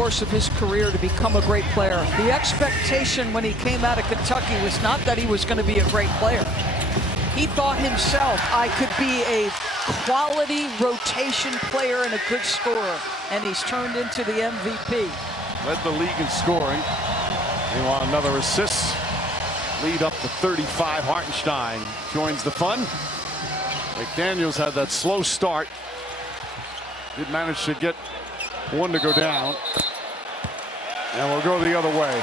course of his career to become a great player. The expectation when he came out of Kentucky was not that he was going to be a great player. He thought himself, I could be a quality rotation player and a good scorer, and he's turned into the MVP. Led the league in scoring. They want another assist. Lead up to 35. Hartenstein joins the fun. McDaniels had that slow start. Did manage to get one to go down. And we'll go the other way.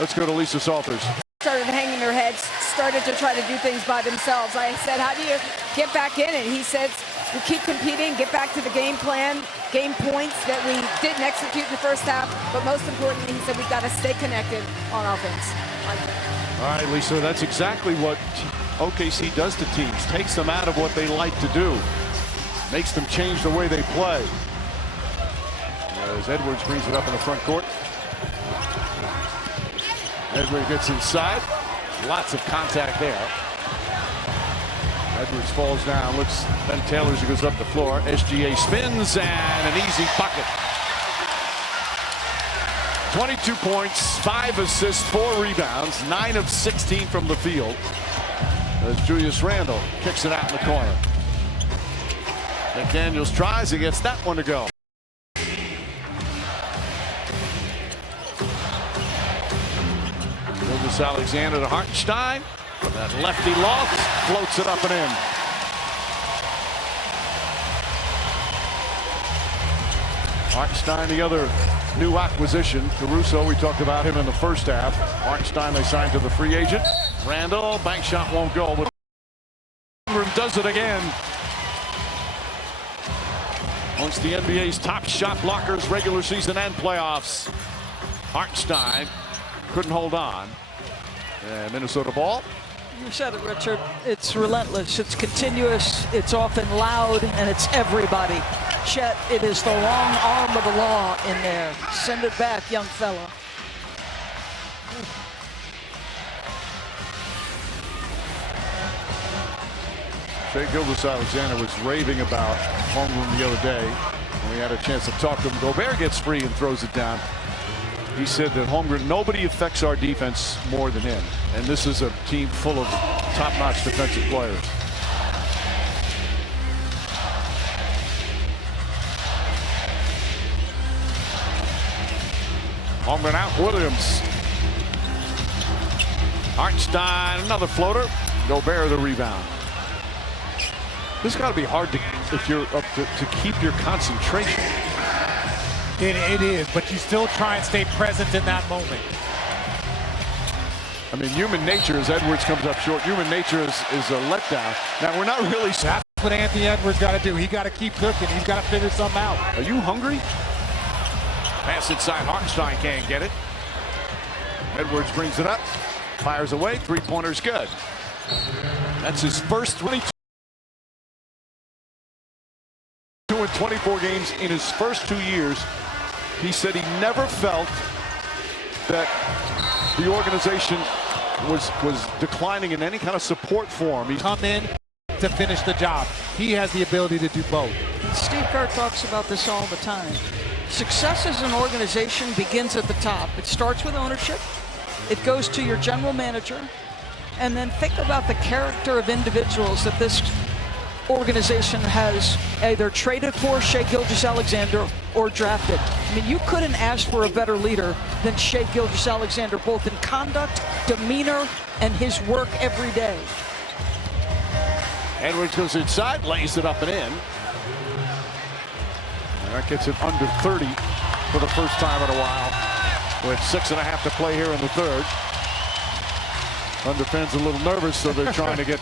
Let's go to Lisa Salters. Started hanging their heads, started to try to do things by themselves. I said, how do you get back in it? He said, we keep competing, get back to the game plan, game points that we didn't execute in the first half. But most importantly, he said, we've got to stay connected on offense. All right, Lisa, that's exactly what OKC does to teams. Takes them out of what they like to do. Makes them change the way they play. As Edwards brings it up in the front court. Edwards gets inside. Lots of contact there. Edwards falls down. Looks Ben Taylor as he goes up the floor. SGA spins and an easy bucket. 22 points, 5 assists, 4 rebounds, 9 of 16 from the field. As Julius Randle kicks it out in the corner. McDaniels tries, he gets that one to go. Alexander to Hartenstein. That lefty loft floats it up and in. Hartenstein, the other new acquisition. Caruso, we talked about him in the first half. Hartenstein, they signed to the free agent. Randall, bank shot won't go, but does it again. Amongst the NBA's top shot blockers, regular season and playoffs. Hartenstein couldn't hold on. And Minnesota ball. You said it, Richard. It's relentless. It's continuous. It's often loud, and it's everybody. Chet, it is the long arm of the law in there. Send it back, young fella. Shai Gilgeous-Alexander was raving about Holmgren the other day. When we had a chance to talk to him. Gobert gets free and throws it down. He said that Holmgren, nobody affects our defense more than him. And this is a team full of top-notch defensive players. Holmgren out, Williams. Hartenstein, another floater. Gobert the rebound. This has got to be hard to, if you're up to keep your concentration. It is, but you still try and stay present in that moment. I mean, human nature, as Edwards comes up short, human nature is a letdown. Now, we're not really... That's what Anthony Edwards got to do. He got to keep cooking. He's got to figure something out. Are you hungry? Pass inside. Hartenstein can't get it. Edwards brings it up. Fires away. Three-pointer's good. That's his first 22 in 24 games in his first 2 years. He said he never felt that the organization was declining in any kind of support for him. He's come in to finish the job. He has the ability to do both. Steve Kerr talks about this all the time. Success as an organization begins at the top. It starts with ownership. It goes to your general manager. And then think about the character of individuals that this organization has either traded for Shai Gilgeous-Alexander or drafted. I mean, you couldn't ask for a better leader than Shai Gilgeous-Alexander, both in conduct, demeanor, and his work every day. Edwards goes inside, lays it up and in. And that gets it under 30 for the first time in a while. With 6.5 to play here in the third. Thunder fans a little nervous, so they're trying to get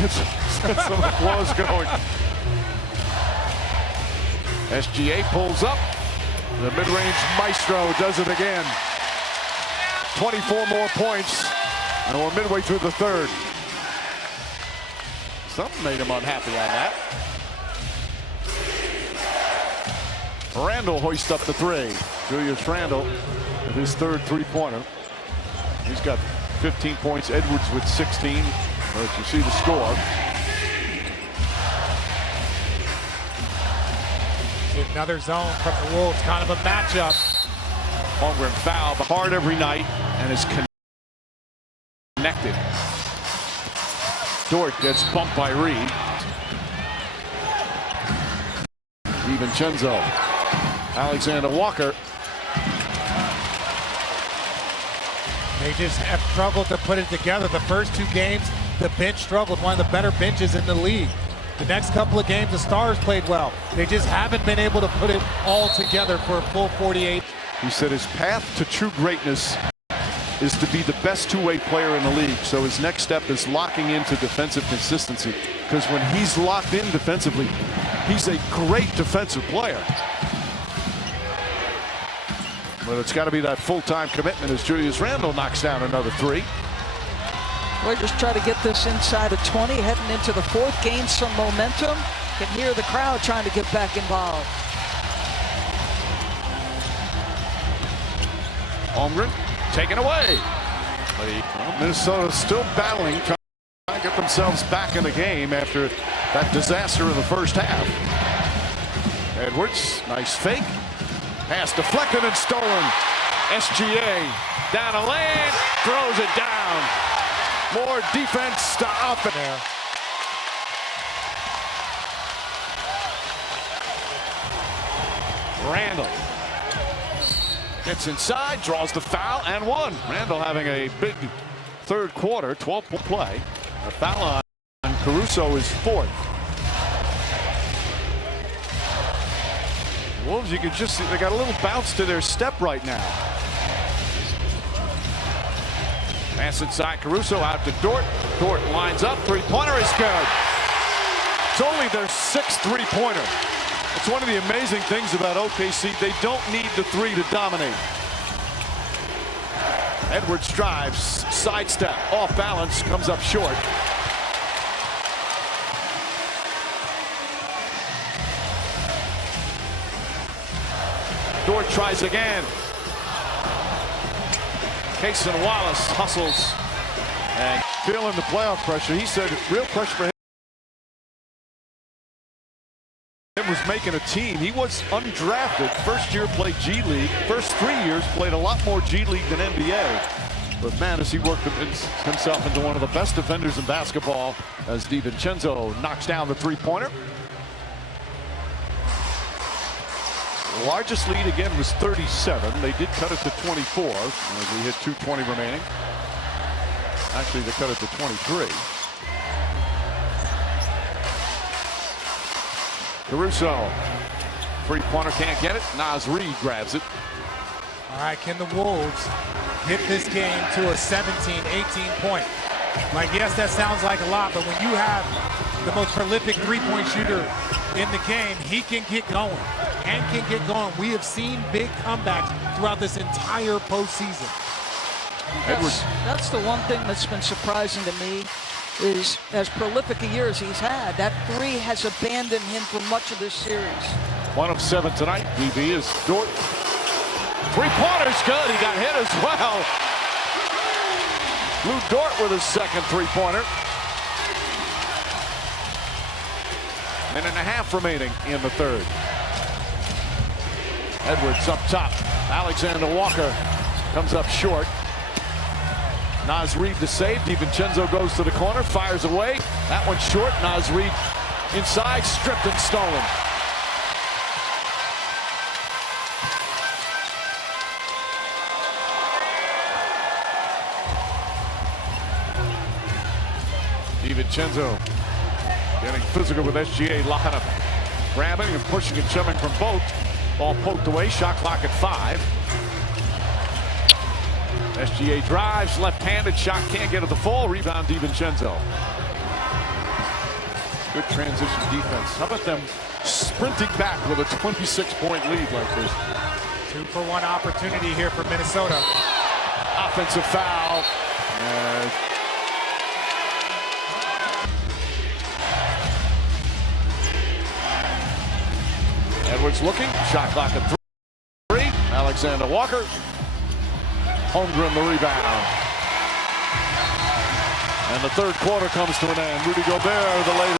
some applause going. SGA pulls up. The mid-range maestro does it again. 24 more points, and we're midway through the third. Something made him unhappy on that. Randle hoists up the three. Julius Randle with his third three-pointer. He's got 15 points. Edwards with 16. But you see the score. Another zone from the Wolves, kind of a matchup. Holmgren foul, but hard every night and is connected. Dort gets bumped by Reed. DiVincenzo. Alexander Walker. They just have struggled to put it together. The first two games, the bench struggled, one of the better benches in the league. The next couple of games, the Stars played well. They just haven't been able to put it all together for a full 48. He said his path to true greatness is to be the best two-way player in the league. So his next step is locking into defensive consistency. Because when he's locked in defensively, he's a great defensive player. But it's got to be that full-time commitment as Julius Randle knocks down another three. We're just trying to get this inside of 20, heading into the fourth, gain some momentum. Can hear the crowd trying to get back involved. Holmgren taken away. Well, Minnesota still battling, trying to get themselves back in the game after that disaster in the first half. Edwards, nice fake. Pass deflected and stolen. SGA down a lane, throws it down. More defense to up there. Randle gets inside, draws the foul, and one. Randle having a big third quarter, 12-point play. A foul on Caruso is fourth. Wolves, you can just see they got a little bounce to their step right now. Pass inside, Caruso out to Dort. Dort lines up, three-pointer is good. It's only their sixth three-pointer. It's one of the amazing things about OKC. They don't need the three to dominate. Edwards drives, sidestep, off balance, comes up short. Dort tries again. Cason Wallace hustles and feeling the playoff pressure. He said real pressure for him was making a team. He was undrafted. First year played G League. First 3 years played a lot more G League than NBA. But man, as he worked himself into one of the best defenders in basketball as DiVincenzo knocks down the three-pointer. The largest lead again was 37. They did cut it to 24 as we hit 2:20 remaining. Actually, they cut it to 23. Caruso, three-pointer, can't get it. Naz Reid grabs it. All right, can the Wolves get this game to a 17, 18 point? Like, yes, that sounds like a lot, but when you have the most prolific three-point shooter in the game, he can get going and can get going. We have seen big comebacks throughout this entire postseason. That's the one thing that's been surprising to me is as prolific a year as he's had, that three has abandoned him for much of this series. 1 of 7 tonight. DB is Dort. Three-pointer's good. He got hit as well. Lou Dort with his second three-pointer. Minute and a half remaining in the third. Edwards up top. Alexander Walker comes up short. Naz Reid to save. DiVincenzo goes to the corner, fires away. That one's short. Naz Reid inside, stripped and stolen. DiVincenzo getting physical with SGA, locking up, grabbing and pushing and shoving from both. Ball poked away, shot clock at 5. SGA drives, left-handed shot, can't get it the full. Rebound, DiVincenzo. Good transition defense. How about them sprinting back with a 26-point lead like this? 2-for-1 opportunity here for Minnesota. Offensive foul. Edwards looking, shot clock at 3. Alexander Walker. Holmgren the rebound. And the third quarter comes to an end. Rudy Gobert the latest.